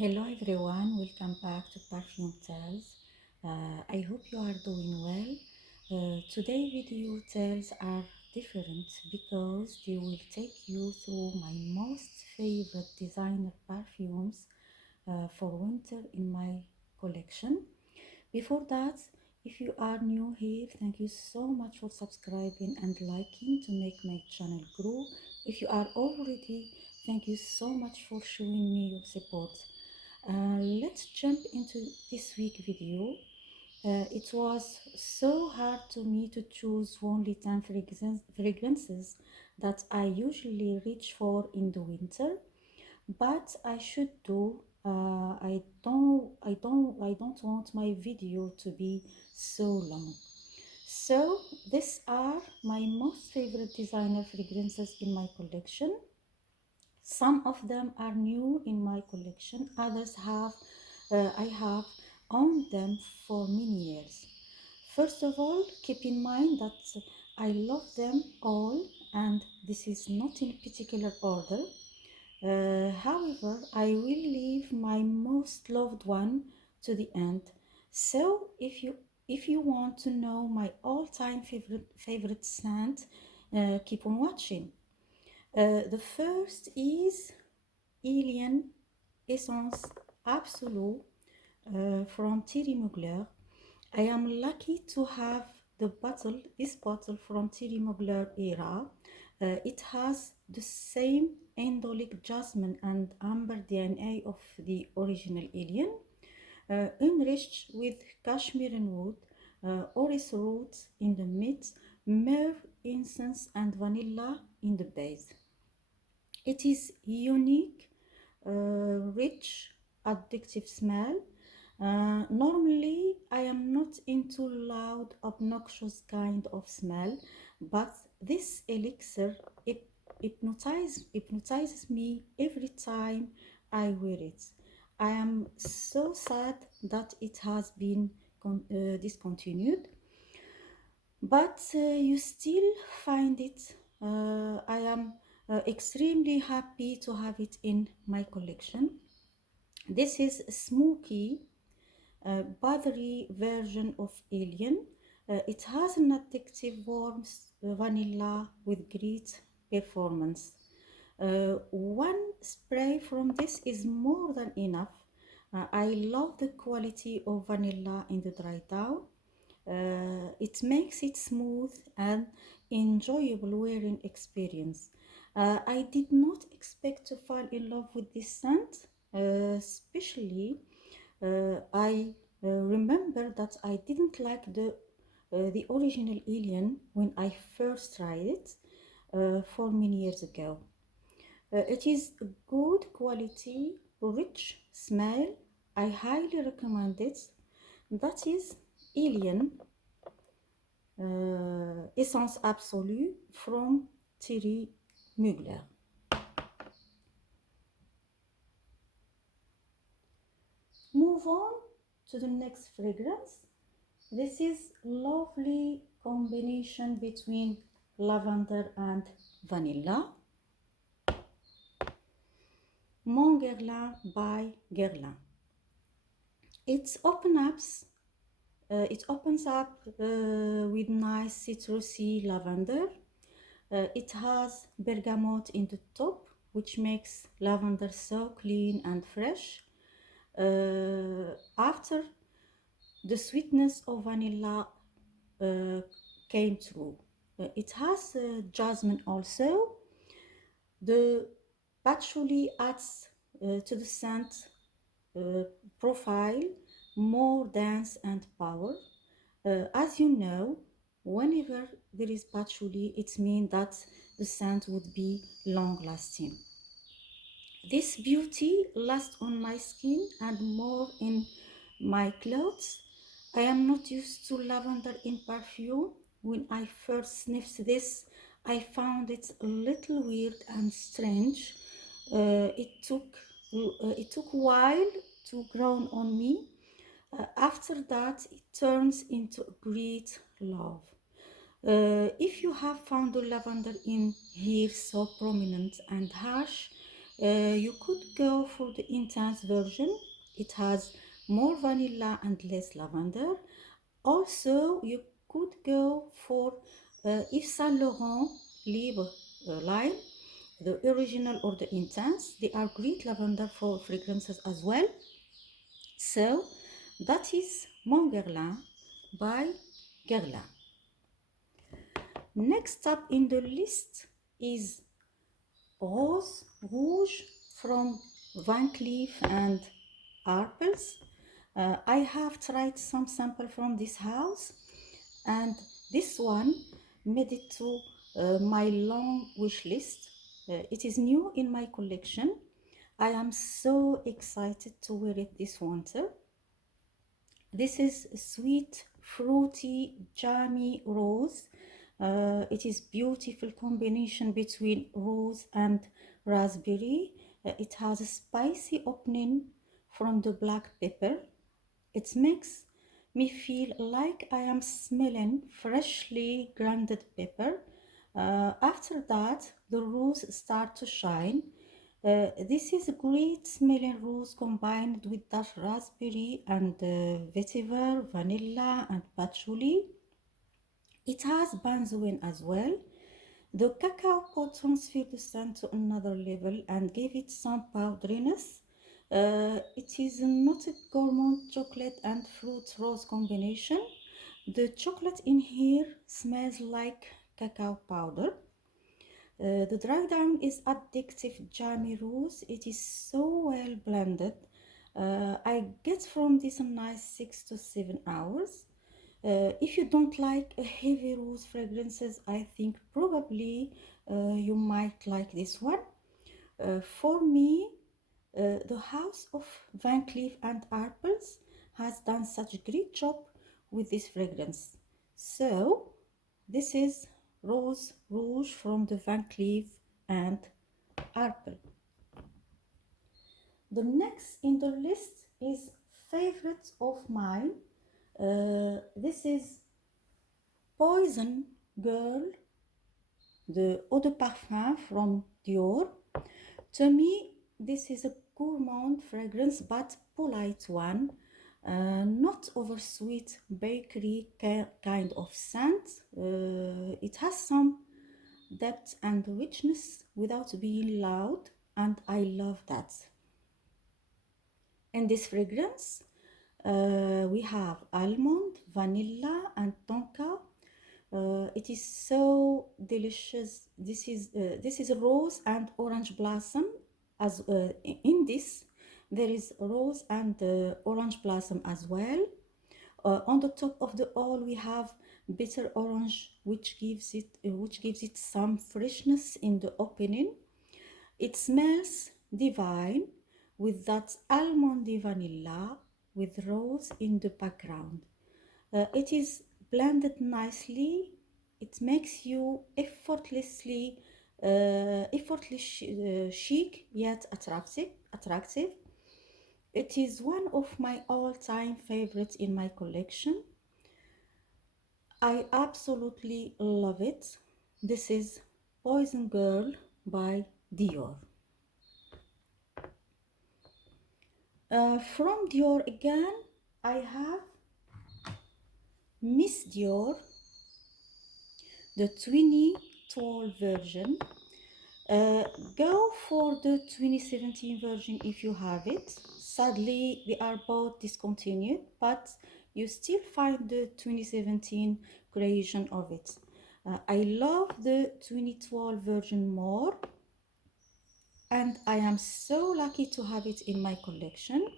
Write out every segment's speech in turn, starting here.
Hello everyone, welcome back to Perfume Tales. I hope you are doing well. Today video tales are different because they will take you through my most favorite designer perfumes for winter in my collection. Before that, if you are new here, thank you so much for subscribing and liking to make my channel grow. If you are already, thank you so much for showing me your support. Let's jump into this week video. It was so hard to me to choose only 10 fragrances that I usually reach for in the winter, but I should do. I don't want my video to be so long. So these are my most favorite designer fragrances in my collection. Some of them are new in my collection. Others I have owned them for many years. First of all, keep in mind that I love them all, and this is not in particular order. However, I will leave my most loved one to the end. So, if you want to know my all-time favorite scent, keep on watching. The first is Alien Essence Absolut from Thierry Mugler. I am lucky to have this bottle from Thierry Mugler era. It has the same indolic jasmine and amber DNA of the original Alien, enriched with cashmere wood, orris roots in the mid, myrrh, incense, and vanilla in the base. It is unique, rich, addictive smell. Normally, I am not into loud, obnoxious kind of smell, but this elixir hypnotizes me every time I wear it. I am so sad that it has been discontinued, but you still find it. I am extremely happy to have it in my collection. This is smoky, buttery version of Alien. It has an addictive warm vanilla with great performance. One spray from this is more than enough. I love the quality of vanilla in the dry down. It makes it smooth and enjoyable wearing experience. I did not expect to fall in love with this scent, especially I remember that I didn't like the original Alien when I first tried it for many years ago. It is a good quality, rich smell. I highly recommend it. That is Alien Essence Absolue from Thierry Mugler. Move on to the next fragrance. This is lovely combination between lavender and vanilla. Mon Guerlin by Guerlin. It opens up with nice citrusy lavender. It has bergamot in the top, which makes lavender so clean and fresh. After the sweetness of vanilla came through. It has jasmine also. The patchouli adds to the scent profile more dance and power. As you know, whenever there is patchouli, it means that the scent would be long lasting. This beauty lasts on my skin and more in my clothes. I am not used to lavender in perfume. When I first sniffed this, I found it a little weird and strange. It took a while to grow on me. After that, it turns into a great love. If you have found the lavender in here so prominent and harsh, You could go for the intense version. It has more vanilla and less lavender. Also, you could go for Yves Saint Laurent Libre line, the original or the intense. They are great lavender for fragrances as well. So, that is Mon Guerlin by Guerlin. Next up in the list is Rouge from Van Cleef and Arpels. I have tried some sample from this house, and this one made it to my long wish list. It is new in my collection. I am so excited to wear it this winter. This is sweet, fruity, jammy rose. It is beautiful combination between rose and raspberry. It has a spicy opening from the black pepper. It makes me feel like I am smelling freshly grounded pepper. After that, the rose start to shine. This is a great smelling rose combined with that raspberry and vetiver, vanilla and patchouli. It has benzoin as well. The cacao pod transferred the scent to another level and gave it some powderiness. It is not a gourmand chocolate and fruit rose combination. The chocolate in here smells like cacao powder. The dry down is addictive jammy rose. It is so well blended. I get from this a nice 6 to 7 hours. If you don't like heavy rose fragrances, I think probably you might like this one. For me, the house of Van Cleef and Arpels has done such a great job with this fragrance. So this is Rose Rouge from the Van Cleef and Arpels. The next in the list is favorite of mine. This is Poison Girl, the eau de parfum from Dior. To me, this is a gourmand fragrance, but polite one. Not oversweet bakery kind of scent. It has some depth and richness without being loud, and I love that. In this fragrance, we have almond, vanilla, and tonka. It is so delicious. This is rose and orange blossom. As in this, there is rose and orange blossom as well. On the top of the all, we have bitter orange, which gives it some freshness in the opening. It smells divine with that almondy vanilla with rose in the background. It is blended nicely. It makes you effortlessly chic yet attractive. It is one of my all-time favorites in my collection. I absolutely love it. This is Poison Girl by Dior. From Dior again, I have Miss Dior, the 2012 version. Go for the 2017 version if you have it. Sadly, they are both discontinued, but you still find the 2017 creation of it. I love the 2012 version more, and I am so lucky to have it in my collection.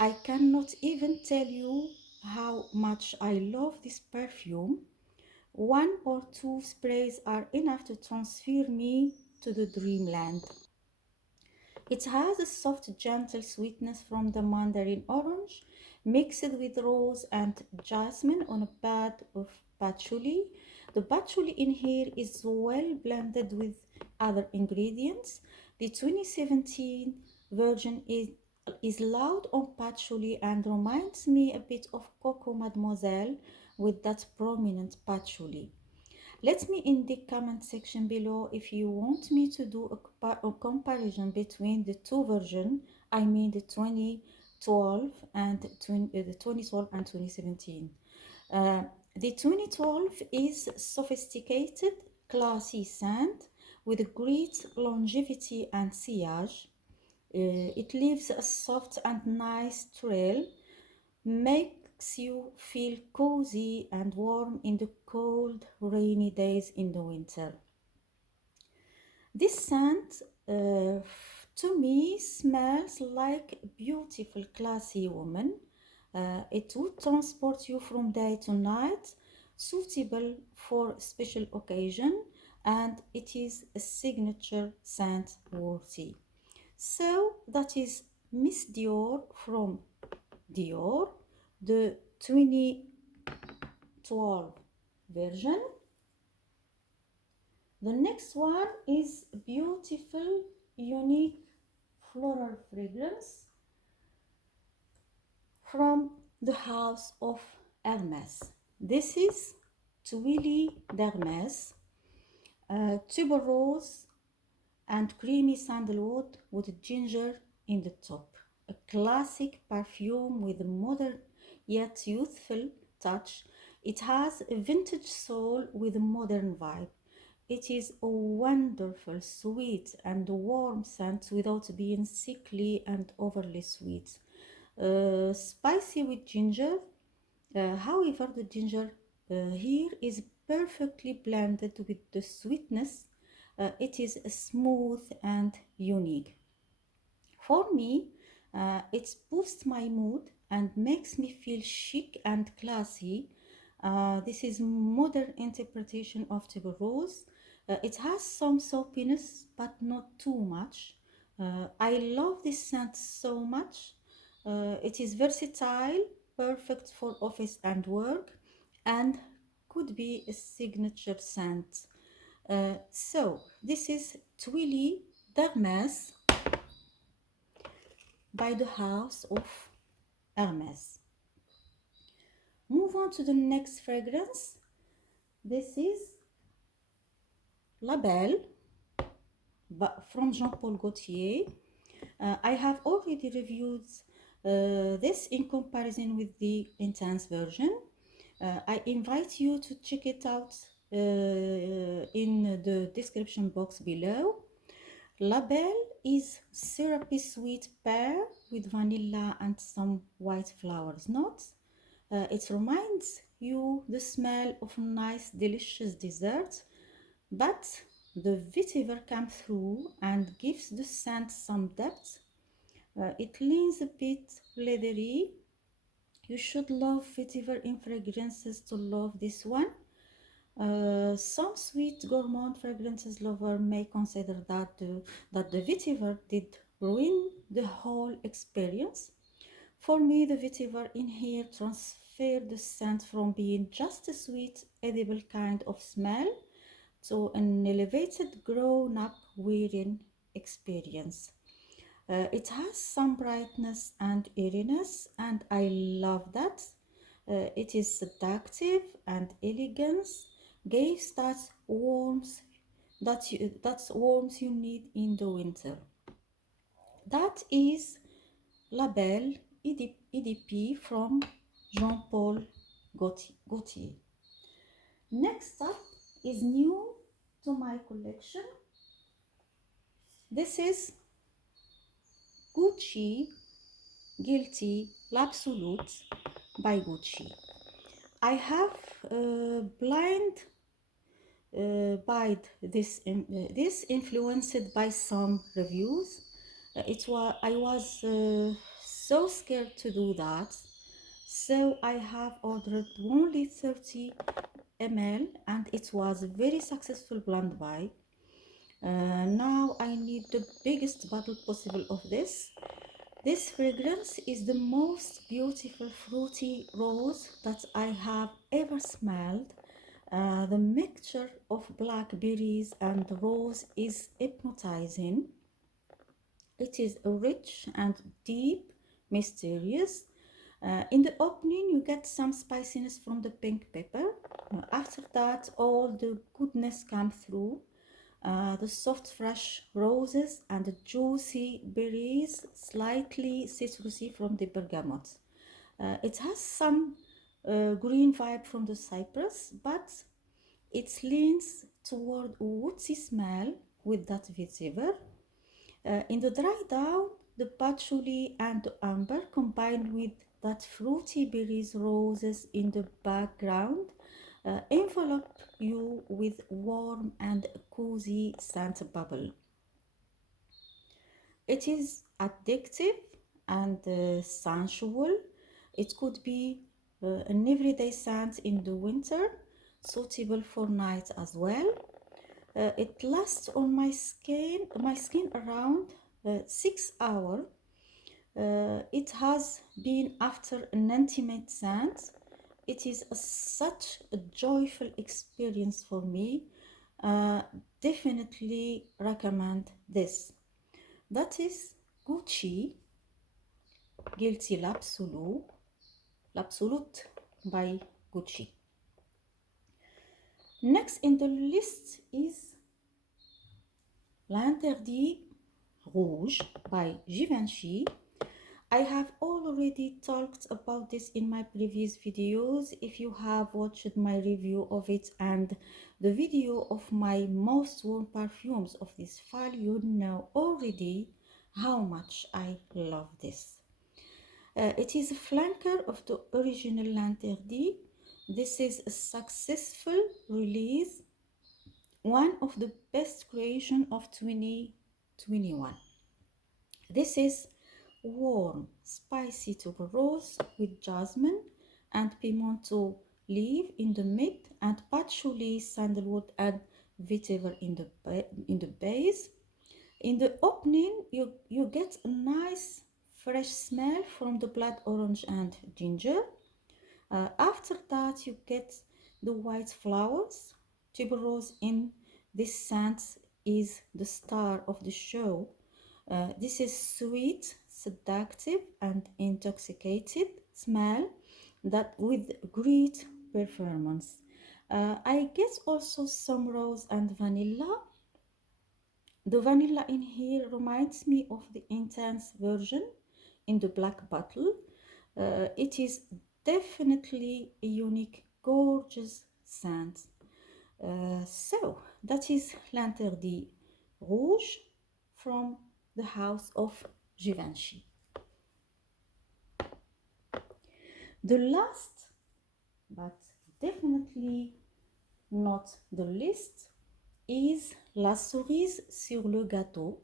I cannot even tell you how much I love this perfume. One or two sprays are enough to transfer me to the dreamland. It has a soft, gentle sweetness from the mandarin orange, mixed with rose and jasmine on a bed of patchouli. The patchouli in here is well blended with other ingredients. The 2017 version is loud on patchouli and reminds me a bit of Coco Mademoiselle with that prominent patchouli. Let me in the comment section below if you want me to do a comparison between the two versions. I mean the 2012 and the 2012 and 2017. The 2012 is sophisticated, classy scent with great longevity and sillage. It leaves a soft and nice trail, makes you feel cozy and warm in the cold, rainy days in the winter. This scent, to me, smells like a beautiful, classy woman. It would transport you from day to night, suitable for special occasion, and it is a signature scent worthy. So that is Miss Dior from Dior, the 2012 version. The next one is beautiful, unique floral fragrance from the house of Hermes. This is Twily d'Hermes, tuberose and creamy sandalwood with ginger in the top. A classic perfume with a modern yet youthful touch. It has a vintage soul with a modern vibe. It is a wonderful, sweet and warm scent without being sickly and overly sweet. Spicy with ginger. However, the ginger here is perfectly blended with the sweetness. It is smooth and unique. For me, it boosts my mood and makes me feel chic and classy. This is modern interpretation of tuberose. It has some soapiness, but not too much. I love this scent so much. It is versatile, perfect for office and work, and could be a signature scent. So this is Twily d'Hermes by the house of Hermes. Move on to the next fragrance. This is La Belle from Jean-Paul Gaultier. I have already reviewed this in comparison with the intense version. I invite you to check it out in the description box below. La Belle is syrupy sweet pear with vanilla and some white flowers notes. It reminds you the smell of a nice delicious dessert, but the vetiver comes through and gives the scent some depth. It leans a bit leathery. You should love vetiver in fragrances to love this one. Some sweet gourmand fragrances lover may consider that the vetiver did ruin the whole experience. For me, the vetiver in here transferred the scent from being just a sweet, edible kind of smell to an elevated, grown-up wearing experience. It has some brightness and airiness, and I love that. It is seductive and elegance, gives that warmth you need in the winter. That is La Belle EDP from Jean-Paul Gaultier. Next up is new to my collection. This is Gucci Guilty L'Absolut by Gucci. I have blind by this influenced by some reviews. I was so scared to do that, so I have ordered only 30 ml and it was a very successful blind buy. Now I need the biggest bottle possible of this. This fragrance is the most beautiful fruity rose that I have ever smelled. The mixture of blackberries and rose is hypnotizing. It is rich and deep, mysterious. In the opening, you get some spiciness from the pink pepper. After that, all the goodness comes through. The soft, fresh roses and the juicy berries, slightly citrusy from the bergamot. It has some green vibe from the cypress, but it leans toward woodsy smell with that vetiver. In the dry down, the patchouli and the amber combined with that fruity berries roses in the background envelop you with warm and cozy scent bubble. It is addictive and sensual. It could be an everyday scent in the winter, suitable for night as well. It lasts on my skin around 6 hours. It has been after an intimate scent. It is such a joyful experience for me. Uh, Definitely recommend this. That is Gucci Guilty l'Absolut by Gucci. Next in the list is L'Interdit Rouge by Givenchy. I have already talked about this in my previous videos. If you have watched my review of it and the video of my most worn perfumes of this fall, you know already how much I love this. It is a flanker of the original L'Interdit. This is a successful release, one of the best creation of 2021. This is warm, spicy tuberose with jasmine and pimento leaf in the mid and patchouli, sandalwood and vetiver in the base. In the opening, you get a nice fresh smell from the blood orange and ginger. After that, you get the white flowers. Tuberose in this scent is the star of the show. This is sweet, seductive, and intoxicated smell that with great performance. I get also some rose and vanilla. The vanilla in here reminds me of the intense version in the black bottle. It is definitely a unique, gorgeous scent. So that is L'Interdit Rouge from the house of Givenchy. The last, but definitely not the least, is La Cerise sur le Gâteau.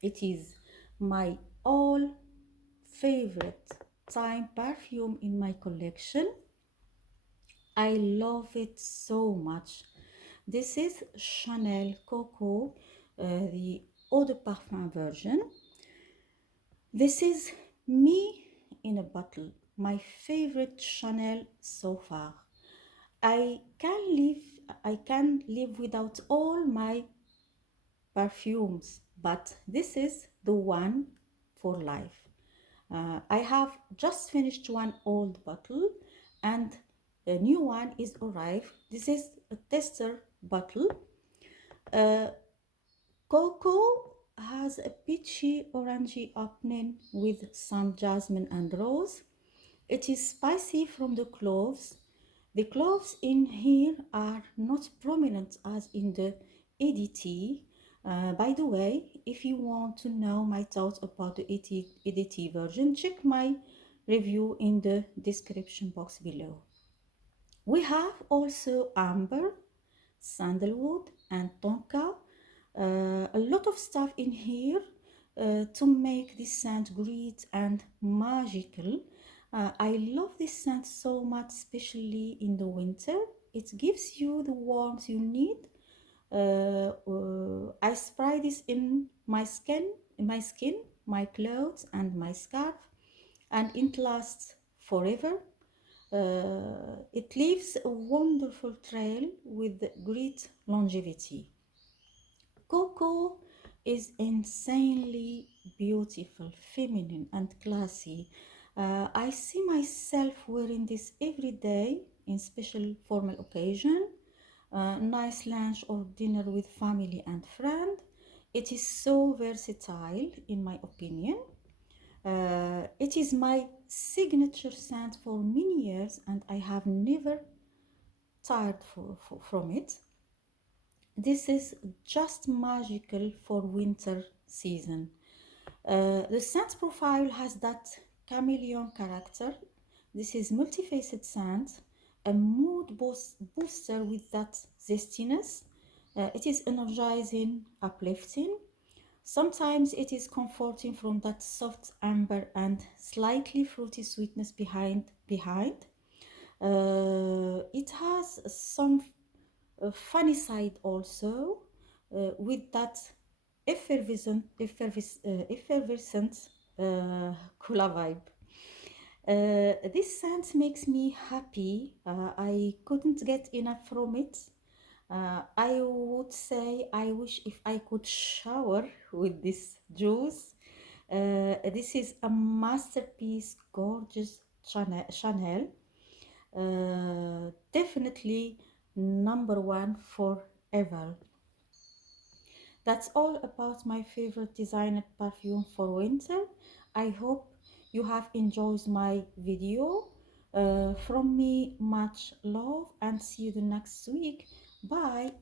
It is my all favorite time perfume in my collection. I love it so much. This is Chanel Coco, the eau de parfum version. This is me in a bottle, my favorite Chanel so far. I can live without all my perfumes, but this is the one for life. I have just finished one old bottle and a new one is arrived. This is a tester bottle. Coco has a peachy orangey opening with some jasmine and rose. It is spicy from the cloves. The cloves in here are not prominent as in the EDT. By the way, if you want to know my thoughts about the EDT version, check my review in the description box below. We have also amber, sandalwood and tonka. A lot of stuff in here to make this scent great and magical. I love this scent so much, especially in the winter. It gives you the warmth you need. I spray this in my skin, my clothes and my scarf, and it lasts forever. It leaves a wonderful trail with great longevity. Coco is insanely beautiful, feminine, and classy. I see myself wearing this every day in special formal occasion, nice lunch or dinner with family and friend. It is so versatile, in my opinion. It is my signature scent for many years, and I have never tired from it. This is just magical for winter season. The scent profile has that chameleon character. This is multifaceted scent, a booster with that zestiness. It is energizing, uplifting. Sometimes it is comforting from that soft amber and slightly fruity sweetness behind. It has some funny side also, with that effervescent cola vibe. This scent makes me happy. I couldn't get enough from it. I would say I wish if I could shower with this juice. This is a masterpiece, gorgeous Chanel. Definitely number one forever. That's all about my favorite designer perfume for winter. I hope you have enjoyed my video. From me, much love and see you the next week. Bye.